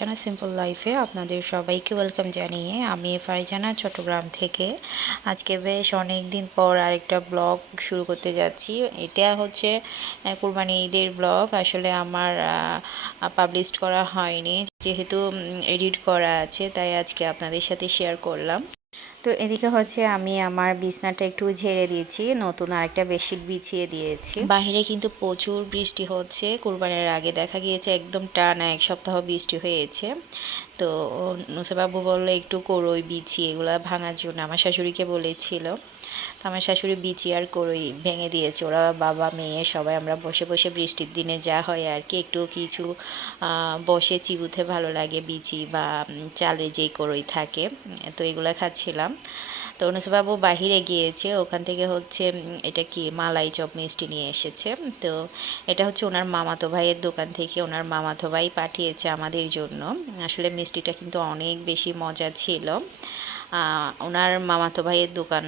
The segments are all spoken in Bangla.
ফারজানা সিম্পল লাইফে আপনাদের সবাইকে ওয়েলকাম জানিয়ে আমি ফারজানা চট্টগ্রাম থেকে। আজকে বেশ অনেক দিন পর আরেকটা ব্লগ শুরু করতে যাচ্ছি। এটা হচ্ছে কুরবানি ঈদের ব্লগ আসলে আমার পাবলিশ করা হয়নি। যেহেতু এডিট করা আছে, তাই আজকে আপনাদের সাথে শেয়ার করলাম। তো এদিকে হচ্ছে আমি আমার বিছনাটা একটু ঝেড়ে দিয়েছি, নতুন আরেকটা বেডশিট বিছিয়ে দিয়েছি। বাহিরে কিন্তু প্রচুর বৃষ্টি হচ্ছে, কুরবানের আগে দেখা গিয়েছে একদম টানা এক সপ্তাহ বৃষ্টি হয়েছে। তো নুসেবাবু বলল, একটু করই বিচি, এগুলো ভাঙার জন্য। আমার শাশুড়িকে বলেছিল, তো আমার শাশুড়ি বিচি আর করই ভেঙে দিয়েছে। ওরা বাবা, মেয়ে, সবাই আমরা বসে বসে বৃষ্টির দিনে যা হয় আর কি, একটু কিছু বসে চিবুতে ভালো লাগে বিচি বা চালে যেই করই থাকে, তো এগুলো খাচ্ছিলাম। তো অনুসবাবু বাহিরে গিয়েছে, ওখান থেকে হচ্ছে এটা কি, মালাই চপ মিষ্টি নিয়ে এসেছে। তো এটা হচ্ছে ওনার মামাতো ভাইয়ের দোকান থেকে ওনার মামাতো ভাই পাঠিয়েছে আমাদের জন্য। আসলে মিষ্টিটা কিন্তু অনেক বেশি মজা ছিল। ওনার মামাতো ভাইয়ের দোকান,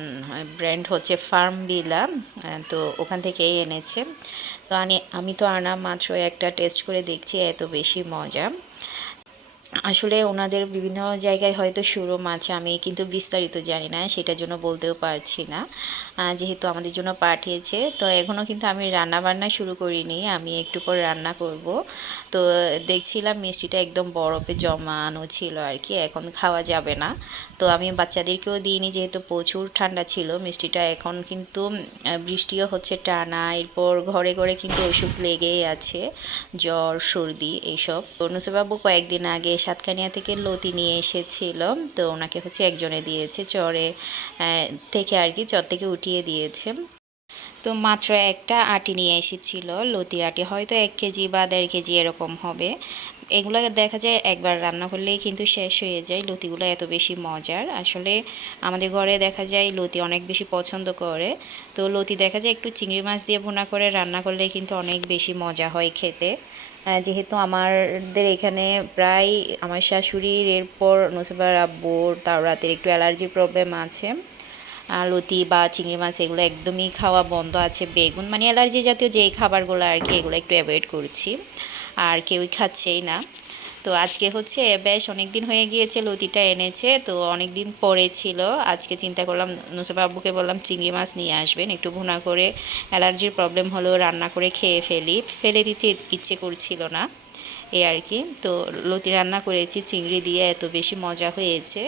ব্র্যান্ড হচ্ছে ফার্ম বিলা তো ওখান থেকেই এনেছে। তো আমি আমি তো আনা মাত্র একটা টেস্ট করে দেখছি, এত বেশি মজা। আসলে ওনাদের বিভিন্ন জায়গায় হয়তো শোরুম আছে, আমি কিন্তু বিস্তারিত জানি না, সেটার জন্য বলতেও পারছি না। যেহেতু আমাদের জন্য পাঠিয়েছে, তো এখনও কিন্তু আমি রান্না বান্না শুরু করিনি, আমি একটু পর রান্না করব। তো দেখছিলাম মিষ্টিটা একদম বরফে জমানো ছিল আর কি, এখন খাওয়া যাবে না। তো আমি বাচ্চাদেরকেও দিইনি, যেহেতু প্রচুর ঠান্ডা ছিল, মিষ্টিটা এখন কিন্তু বৃষ্টিও হচ্ছে টানা, এরপর ঘরে ঘরে কিন্তু ওষুধ লেগেই আছে, জ্বর, সর্দি, এইসব। তো নুসবাবু কয়েকদিন আগে সাতকানিয়া থেকে লতি নিয়ে এসেছিল। তো ওনাকে হচ্ছে একজনে দিয়েছে, চরে থেকে আর কি, চর থেকে উঠিয়ে দিয়েছে। তো মাত্র একটা আটি নিয়ে এসেছিল, লতির আটি। হয়তো এক কেজি বা দেড় কেজি এরকম হবে। এগুলো দেখা যায় একবার রান্না করলেই কিন্তু শেষ হয়ে যায়, লতিগুলো এত বেশি মজার। আসলে আমাদের ঘরে দেখা যায় লতি অনেক বেশি পছন্দ করে। তো লতি দেখা যায় একটু চিংড়ি মাছ দিয়ে ভুনা করে রান্না করলে কিন্তু অনেক বেশি মজা হয় খেতে। যেহেতু আমাদের এখানে প্রায় আমার শাশুড়ির এরপর নসিবার আব্বুর তার রাতের একটু অ্যালার্জির প্রবলেম আছে। লতি বা চিংড়ি মাছ এগুলো একদমই খাওয়া বন্ধ আছে, বেগুন মানে অ্যালার্জি জাতীয় যে খাবারগুলো আর কি এগুলো একটু অ্যাভয়েড করছি। আর কেউই খাচ্ছেই না। তো আজকে হচ্ছে বেশ অনেক দিন হয়ে গিয়েছে, লতিটা এনেছে, তো অনেক দিন পরে ছিল। আজকে চিন্তা করলাম আব্বুকে বললাম, চিংড়ি মাছ নিয়ে আসবেন, একটু ভুনা করে অ্যালার্জির প্রবলেম হলেও রান্না করে খেয়ে ফেলি। ফেলে দিতে ইচ্ছে করছিল না এই আর কি। তো লতি রান্না করেছি, চিংড়ি দিয়ে এত বেশি মজা হয়েছে।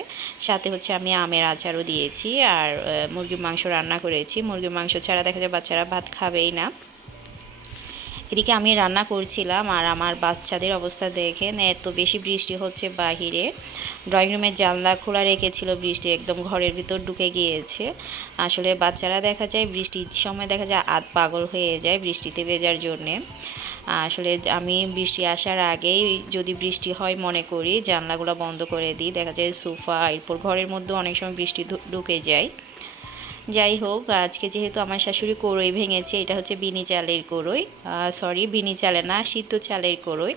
সাথে হচ্ছে আমি আমের আচারও দিয়েছি, আর মুরগির মাংস রান্না করেছি। মুরগির মাংস ছাড়া দেখা যায় বাচ্চারা ভাত খাবেই না। এদিকে আমি রান্না করছিলাম আর আমার বাচ্চাদের অবস্থা দেখেন এত বেশি বৃষ্টি হচ্ছে বাহিরে। ড্রয়িং রুমের জানলা খোলা রেখেছিল বৃষ্টি, একদম ঘরের ভিতর ঢুকে গিয়েছে। আসলে বাচ্চারা দেখা যায় বৃষ্টির সময় দেখা যায় আধ পাগল হয়ে যায় বৃষ্টিতে ভেজার জন্যে। আসলে আমি বৃষ্টি আসার আগেই যদি বৃষ্টি হয় মনে করি, জানলাগুলো বন্ধ করে দিই। দেখা যায় সোফা, এরপর ঘরের মধ্যে অনেক সময় বৃষ্টি ঢুকে যায়। যাই হোক, আজকে যেহেতু আমার শাশুড়ি কোরই ভেঙেছে, এটা হচ্ছে বিনি চালের কোরই সরি বিনি চালে না, সিদ্ধ চালের কোরই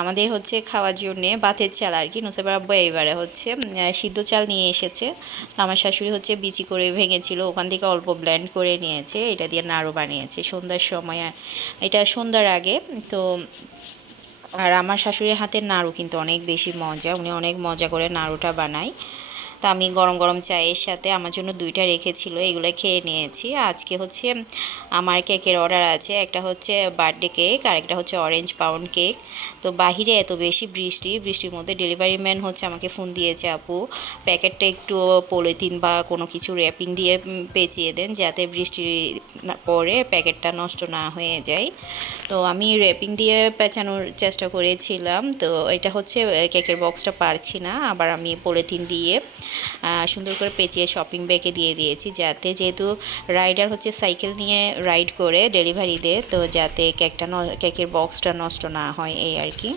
আমাদের হচ্ছে খাওয়ার জন্যে বাতের চাল আর কি নুসেবার আব্বা এবারে হচ্ছে সিদ্ধ চাল নিয়ে এসেছে। তো আমার শাশুড়ি হচ্ছে বিচি করে ভেঙেছিল, ওখান থেকে অল্প ব্ল্যান্ড করে নিয়েছে, এটা দিয়ে নাড়ু বানিয়েছে সন্ধ্যার সময়। এটা সন্ধ্যার আগে, তো আর আমার শাশুড়ির হাতের নাড়ু কিন্তু অনেক বেশি মজা, উনি অনেক মজা করে নাড়ুটা বানায়। তো আমি গরম গরম চায়ের সাথে আমার জন্য দুইটা রেখেছিল, এগুলো খেয়ে নিয়েছি। আজকে হচ্ছে আমার কেকের অর্ডার আছে, একটা হচ্ছে বার্থডে কেক আর একটা হচ্ছে অরেঞ্জ পাউন্ড কেক। তো বাহিরে এত বেশি বৃষ্টি, বৃষ্টির মধ্যে ডেলিভারি ম্যান হচ্ছে আমাকে ফোন দিয়েছে, আপু, প্যাকেটটা একটু পলিথিন বা কোনো কিছু র্যাপিং দিয়ে পেঁচিয়ে দেন, যাতে বৃষ্টির পরে প্যাকেটটা নষ্ট না হয়ে যায়। তো আমি র্যাপিং দিয়ে পেঁচানোর চেষ্টা করেছিলাম, তো এটা হচ্ছে কেকের বক্সটা পারছি না, আবার আমি পলিথিন দিয়ে সুন্দর করে পেঁচিয়ে শপিং ব্যাগে দিয়ে দিয়েছি, যাতে যেহেতু রাইডার হচ্ছে সাইকেল নিয়ে রাইড করে ডেলিভারি দেয় তো যাতে কেকটা কেকের বক্সটা নষ্ট না হয়, এই আর কি।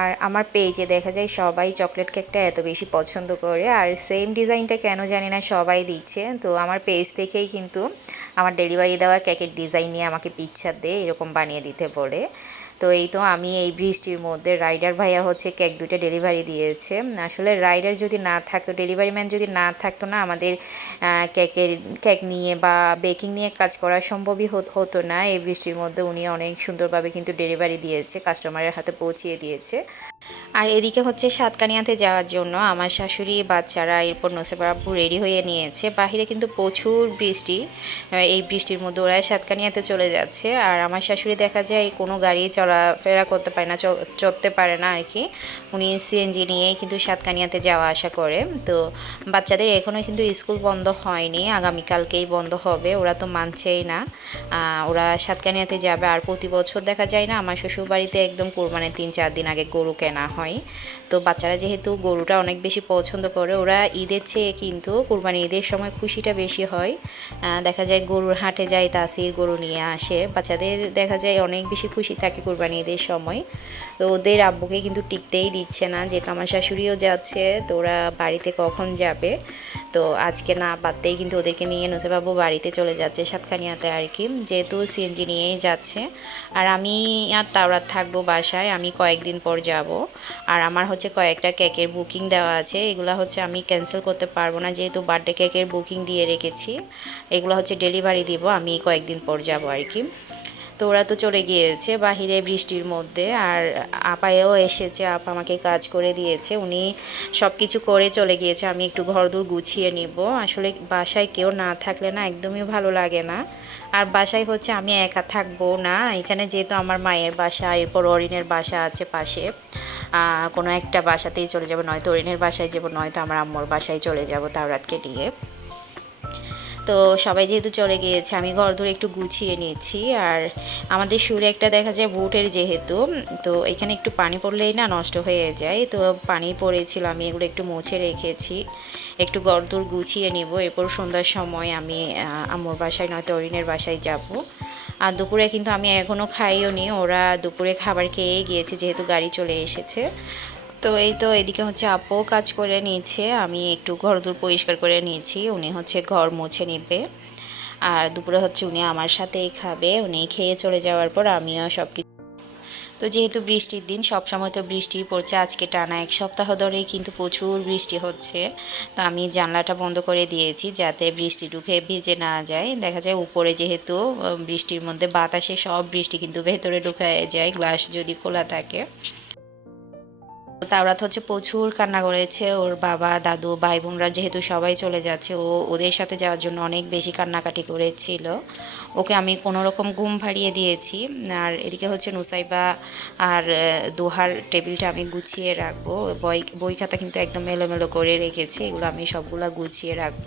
আর আমার পেজে দেখা যায় সবাই চকলেট কেকটা এত বেশি পছন্দ করে, আর সেম ডিজাইনটা কেন জানি না সবাই দিচ্ছে। তো আমার পেজ থেকেই কিন্তু আমার ডেলিভারি দেওয়া কেকের ডিজাইন নিয়ে আমাকে পিকচার দেয় এরকম বানিয়ে দিতে বলে। তো এই তো আমি এই বৃষ্টির মধ্যে রাইডার ভাইয়া হচ্ছে কেক দুইটা ডেলিভারি দিয়েছে। আসলে রাইডার যদি না থাকতো, ডেলিভারি ম্যান যদি না থাকতো না, আমাদের কেকের, কেক নিয়ে বা বেকিং নিয়ে কাজ করা সম্ভবই হত- না। এই বৃষ্টির মধ্যে উনি অনেক সুন্দরভাবে কিন্তু ডেলিভারি দিয়েছে, কাস্টমারের হাতে পৌঁছিয়ে দিয়েছে। আর এদিকে হচ্ছে সাতকানিয়াতে যাওয়ার জন্য আমার শাশুড়ি, বাচ্চারা, এরপর নোসেবার আব্বু রেডি হয়ে নিয়েছে। বাহিরে কিন্তু প্রচুর বৃষ্টি এই বৃষ্টির মধ্যে ওরা সাতকানিয়াতে চলে যাচ্ছে। আর আমার শাশুড়ি দেখা যায় কোনো গাড়ি চলাফেরা করতে পারে না চড়তে পারে না আর কি। উনি সিএনজি নিয়েই কিন্তু সাতকানিয়াতে যাওয়া আসা করে। তো বাচ্চাদের এখনও কিন্তু স্কুল বন্ধ হয়নি, আগামীকালকেই বন্ধ হবে, ওরা তো মানছেই না। ওরা সাতকানিয়াতে যাবে, আর প্রতি বছর দেখা যায় না, আমার শ্বশুর বাড়িতে একদম কোরবানির তিন চার দিন আগে গরু কেনা হয়। তো বাচ্চারা যেহেতু গরুটা অনেক বেশি পছন্দ করে, ওরা ঈদের চেয়ে কিন্তু কোরবানি ঈদের সময় খুশিটা বেশি হয়। দেখা যায় গরুর হাটে যায়, তাসির গরু নিয়ে আসে। বাচ্চাদের দেখা যায় অনেক বেশি খুশি থাকে কোরবানি ঈদের সময়। তো ওদের আব্বুকে কিন্তু টিকতেই দিচ্ছে না যেহেতু আমার শাশুড়িও যাচ্ছে, তো ওরা বাড়িতে কখন যাবে? তো আজকে না বাদতেই কিন্তু ওদেরকে নিয়ে নুসেবাবু বাড়িতে চলে যাচ্ছে সাতখানিয়াতে আর কি। যেহেতু সিএনজি নিয়েই যাচ্ছে। আর আমি আর তাওরাত থাকব বাসায়, আমি কয়েকদিন পর যাব। আর আমার হচ্ছে কয়েকটা কেকের বুকিং দেওয়া আছে, এগুলো হচ্ছে আমি ক্যান্সেল করতে পারব না, যেহেতু বার্থডে কেকের বুকিং দিয়ে রেখেছি। এগুলো হচ্ছে ডেলিভারি দিব, আমি কয়েকদিন পর যাব আর কি। তো ওরা তো চলে গিয়েছে বাহিরে বৃষ্টির মধ্যে আর আপায়েও এসেছে, আপা আমাকে কাজ করে দিয়েছে, উনি সব কিছু করে চলে গিয়েছে, আমি একটু ঘরদূর গুছিয়ে নিব। আসলে বাসায় কেউ না থাকলে না একদমই ভালো লাগে না। আর বাসায় হচ্ছে আমি একা থাকব না, এখানে যেহেতু আমার মায়ের বাসা, এরপর অরিনের বাসা আছে পাশে কোনো একটা বাসাতেই চলে যাব, নয়তো অরিনের বাসায় যাব, নয়তো আমার আম্মুর বাসায় চলে যাব তাওরাতকে নিয়ে। তো সবাই যেহেতু চলে গিয়েছে আমি ঘর ধরে একটু গুছিয়ে নিয়েছি। আর আমাদের সুরে একটা দেখা যায় বুটের যেহেতু তো এখানে একটু পানি পড়লেই না নষ্ট হয়ে যায়। তো পানি পড়েছিল আমি এগুলো একটু মুছে রেখেছি। একটু গরদুর গুছিয়ে নিব। এরপর সন্ধ্যার সময় আমি আহ, আম্মুর বাসায় নয়তো অরিনের বাসায় যাব। আর দুপুরে কিন্তু আমি এখনও খাইও নি ওরা দুপুরে খাবার খেয়ে গিয়েছে যেহেতু গাড়ি চলে এসেছে। তো এই তো এদিকে হচ্ছে আপু কাজ করে নিয়েছে, আমি একটু ঘর দূর পরিষ্কার করে নিয়েছি, উনি হচ্ছে ঘর মুছে নেবে। আর দুপুরে হচ্ছে উনি আমার সাথেই খাবে, উনি খেয়ে চলে যাওয়ার পর আমিও সব কিছু তো যেহেতু বৃষ্টির দিন সব সময় তো বৃষ্টি পড়ছে, আজকে টানা এক সপ্তাহ ধরেই কিন্তু প্রচুর বৃষ্টি হচ্ছে। তো আমি জানলাটা বন্ধ করে দিয়েছি, যাতে বৃষ্টি ঢুকে ভিজে না যায়। দেখা যায় উপরে যেহেতু বৃষ্টির মধ্যে বাতাসে সব বৃষ্টি কিন্তু ভেতরে ঢুকে যায়, গ্লাস যদি খোলা থাকে। তাওরাত হচ্ছে প্রচুর কান্না করেছে ওর বাবা, দাদু, ভাই বোনরা যেহেতু সবাই চলে যাচ্ছে, ও ওদের সাথে যাওয়ার জন্য অনেক বেশি কান্নাকাটি করেছিল। ওকে আমি কোনো রকম ঘুম ভাড়িয়ে দিয়েছি। আর এদিকে হচ্ছে নুসাইবা আর দোহার টেবিলটা আমি গুছিয়ে রাখব। বই বই খাতা কিন্তু একদম এলোমেলো করে রেখেছি, এগুলো আমি সবগুলা গুছিয়ে রাখব।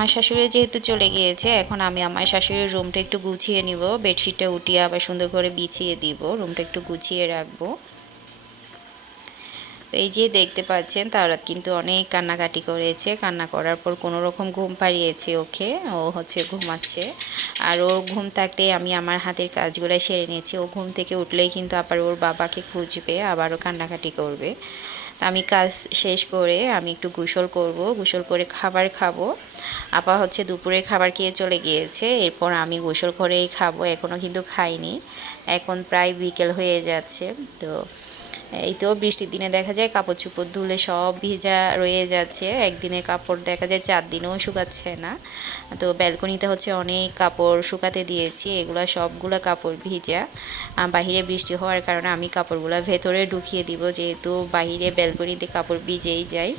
আমার শাশুড়ি যেহেতু চলে গিয়েছে, এখন আমি আমার শাশুড়ির রুমটা একটু গুছিয়ে নিব। বেডশিটটা উঠিয়ে আবার সুন্দর করে বিছিয়ে দিব রুমটা একটু গুছিয়ে রাখব। তো এই যে দেখতে পাচ্ছেন, তারা কিন্তু অনেক কান্নাকাটি করেছে। কান্না করার পর কোনো রকম ঘুম পাড়িয়েছে ওকে, ও হচ্ছে ঘুমাচ্ছে। আর ওর ঘুম থাকতে আমি আমার হাতের কাজগুলো সেরে নিয়েছি। ও ঘুম থেকে উঠলেই কিন্তু আবার ওর বাবাকে খুঁজবে, আবারও কান্নাকাটি করবে। আমি কাজ শেষ করে আমি একটু গোসল করব, গোসল করে খাবার খাব। আপা হচ্ছে দুপুরে খাবার খেয়ে চলে গিয়েছে, এরপর আমি গোসল করেই খাব এখনও কিন্তু খাইনি। এখন প্রায় বিকেল হয়ে যাচ্ছে, তো এই তো বৃষ্টির দিনে দেখা যায় কাপড় চোপড় ধুলে সব ভিজা রয়ে যাচ্ছে একদিনে কাপড় দেখা যায় চার দিনেও শুকাচ্ছে না। তো ব্যালকনিতে হচ্ছে অনেক কাপড় শুকাতে দিয়েছি, এগুলো সবগুলো কাপড় ভিজা। বাহিরে বৃষ্টি হওয়ার কারণে আমি কাপড়গুলো ভেতরে ঢুকিয়ে দিব, যেহেতু বাহিরে ব্যালকনিতে কাপড় ভিজেই যায়।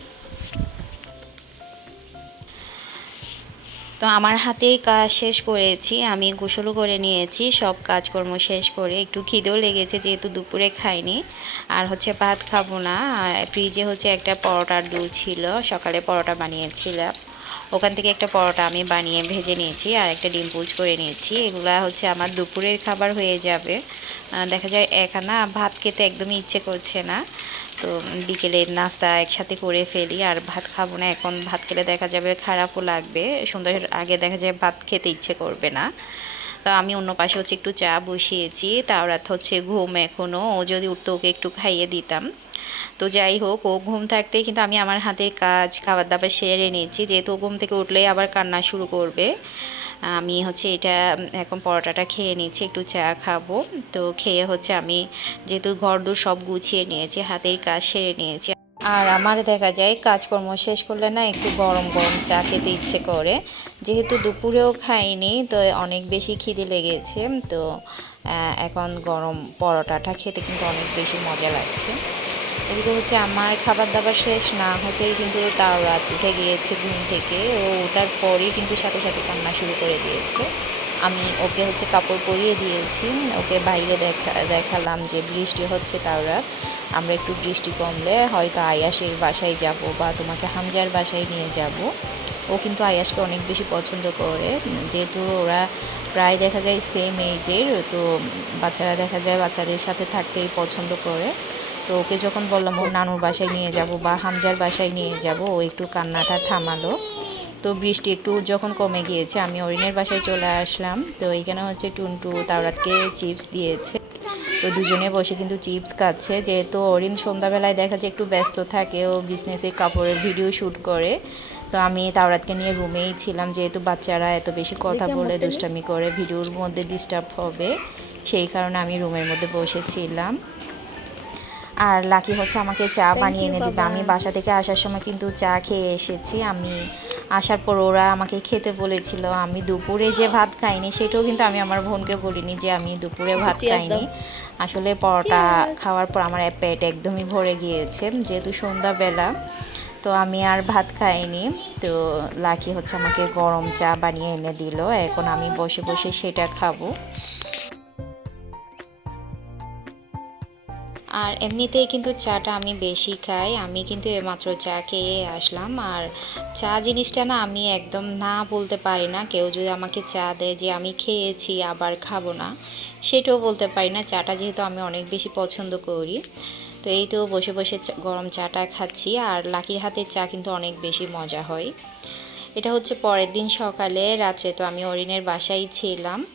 তো আমার হাতের কাজ শেষ করেছি, আমি গোসলও করে নিয়েছি, সব কাজকর্ম শেষ করে। একটু খিদেও লেগেছে যেহেতু দুপুরে খাইনি। আর হচ্ছে ভাত খাব না ফ্রিজে হচ্ছে একটা পরোটার ডো ছিল, সকালে পরোটা বানিয়েছিলাম। ওখান থেকে একটা পরোটা আমি বানিয়ে ভেজে নিয়েছি আর একটা ডিম পুজ করে নিয়েছি। এগুলা হচ্ছে আমার দুপুরের খাবার হয়ে যাবে। দেখা যায় এখানা ভাত খেতে একদমই ইচ্ছে করছে না। তো বিকেলের নাস্তা একসাথে করে ফেলি আর ভাত খাব না। এখন ভাত খেলে দেখা যাবে খারাপও লাগবে। সন্ধ্যার আগে দেখা যায় ভাত খেতে ইচ্ছে করবে না। তো আমি অন্য পাশে হচ্ছে একটু চা বসিয়েছি। তাও রাত হচ্ছে ঘুম এখনও ও যদি উঠতো, ওকে একটু খাইয়ে দিতাম। তো যাই হোক, ও ঘুম থাকতে কিন্তু আমি আমার হাতের কাজ, খাবার দাবার সেরে নিয়েছি। যেহেতু ঘুম থেকে উঠলেই আবার কান্না শুরু করবে। আমি হচ্ছে এটা এখন পরোটাটা খেয়ে নিয়েছি একটু চা খাব। তো খেয়ে হচ্ছে আমি যেহেতু ঘর দূর সব গুছিয়ে নিয়েছি, হাতের কাজ সেরে নিয়েছি। আর আমার দেখা যায় কাজকর্ম শেষ করলে না একটু গরম গরম চা খেতে ইচ্ছে করে। যেহেতু দুপুরেও খাইনি, তো অনেক বেশি খিদে লেগেছে। তো এখন গরম পরোটাটা খেতে কিন্তু অনেক বেশি মজা লাগছে। এদিকে হচ্ছে আমার খাবার দাবার শেষ, না হতেই কিন্তু তাও রাত উঠে গিয়েছে ঘুম থেকে। ও ওটার পরই কিন্তু সাথে সাথে কান্না শুরু করে দিয়েছে। আমি ওকে হচ্ছে কাপড় পরিয়ে দিয়েছি, ওকে বাইরে দেখা, দেখালাম যে বৃষ্টি হচ্ছে তাও রাত। আমরা একটু বৃষ্টি কমলে হয়তো আয়াসের বাসায় যাব বা তোমাকে হামজার বাসায় নিয়ে যাব। ও কিন্তু আয়াসকে অনেক বেশি পছন্দ করে। যেহেতু ওরা প্রায় দেখা যায় সেম এজের তো বাচ্চারা দেখা যায় বাচ্চাদের সাথে থাকতেই পছন্দ করে। তো ওকে যখন বললাম ওর নানুর বাসায় নিয়ে যাব বা হামজার বাসায় নিয়ে যাব ও একটু কান্নাটা থামালো। তো বৃষ্টি একটু যখন কমে গিয়েছে আমি অরিনের বাসায় চলে আসলাম। তো এইখানে হচ্ছে টুনটু তাওরাতকে চিপস দিয়েছে। তো দুজনে বসে কিন্তু চিপস খাচ্ছে। যেহেতু অরিন সন্ধ্যাবেলায় দেখা যায় একটু ব্যস্ত থাকে ও বিজনেসের কাপড়ের ভিডিও শ্যুট করে। তো আমি তাওরাতকে নিয়ে রুমেই ছিলাম। যেহেতু বাচ্চারা এত বেশি কথা বলে দুষ্টামি করে ভিডিওর মধ্যে ডিস্টার্ব হবে। সেই কারণে আমি রুমের মধ্যে বসেছিলাম আর লাকি হচ্ছে আমাকে চা বানিয়ে এনে দিবে। আমি বাসা থেকে আসার সময় কিন্তু চা খেয়ে এসেছি। আমি আসার পর ওরা আমাকে খেতে বলেছিল আমি দুপুরে যে ভাত খাইনি সেটাও কিন্তু আমি আমার বোনকে বলিনি যে আমি দুপুরে ভাত খাইনি। আসলে পরোটা খাওয়ার পর আমার পেট একদমই ভরে গিয়েছে যেহেতু সন্ধ্যাবেলা। তো আমি আর ভাত খাইনি। তো লাকি হচ্ছে আমাকে গরম চা বানিয়ে এনে দিল। এখন আমি বসে বসে সেটা খাব। আর এমনিতেই কিন্তু চাটা আমি বেশি খাই। আমি কিন্তু এমাত্র চা খেয়ে আসলাম। আর চা জিনিসটা না আমি একদম না বলতে পারি না। কেউ যদি আমাকে চা দেয় যে আমি খেয়েছি, আবার খাব না, সেটাও বলতে পারি না। চাটা যেহেতু আমি অনেক বেশি পছন্দ করি, তো এই তো বসে বসে গরম চাটা খাচ্ছি। আর লাকির হাতের চা কিন্তু অনেক বেশি মজা হয়। এটা হচ্ছে পরের দিন সকালে। রাত্রে তো আমি অরিনের বাসায় ছিলাম।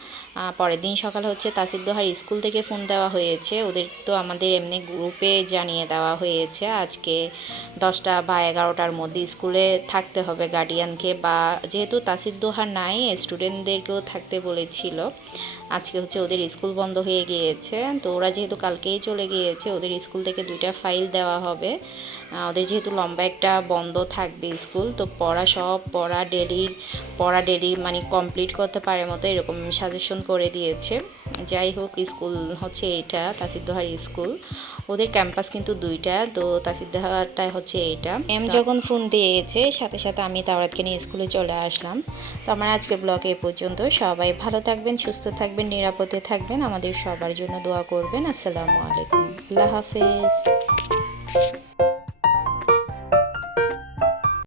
পরের দিন সকাল হচ্ছে তাসির দোহার স্কুল থেকে ফোন দেওয়া হয়েছে। ওদের তো আমাদের এমনি গ্রুপে জানিয়ে দেওয়া হয়েছে আজকে দশটা বা এগারোটার মধ্যে স্কুলে থাকতে হবে গার্ডিয়ানকে বা যেহেতু তাসির দোহার নাই স্টুডেন্টদেরকেও থাকতে বলেছিল। আজকে হচ্ছে ওদের স্কুল বন্ধ হয়ে গিয়েছে। তো ওরা যেহেতু কালকেই চলে গিয়েছে, ওদের স্কুল থেকে দুইটা ফাইল দেওয়া হবে। ওদের যেহেতু লম্বা একটা বন্ধ থাকবে স্কুল, তো পড়া সব, পড়া ডেলির পড়া ডেলি মানে কমপ্লিট করতে পারে মতো এরকম সাজেশন করে দিয়েছে। যাই হোক, স্কুল হচ্ছে এটা তাসিদ্দোহার স্কুল। ওদের ক্যাম্পাস কিন্তু দুইটা, তো তাসিদ্দোহারটাই হচ্ছে এটা এম যখন ফোন দিয়েছে, সাথে সাথে আমি তাওরাতকে নিয়ে স্কুলে চলে আসলাম। তো আমার আজকের ব্লগ এই পর্যন্ত সবাই ভালো থাকবেন, সুস্থ থাকবেন, নিরাপদে থাকবেন। আমাদের সবার জন্য দোয়া করবেন। আসসালামু আলাইকুম। আল্লাহ হাফেজ।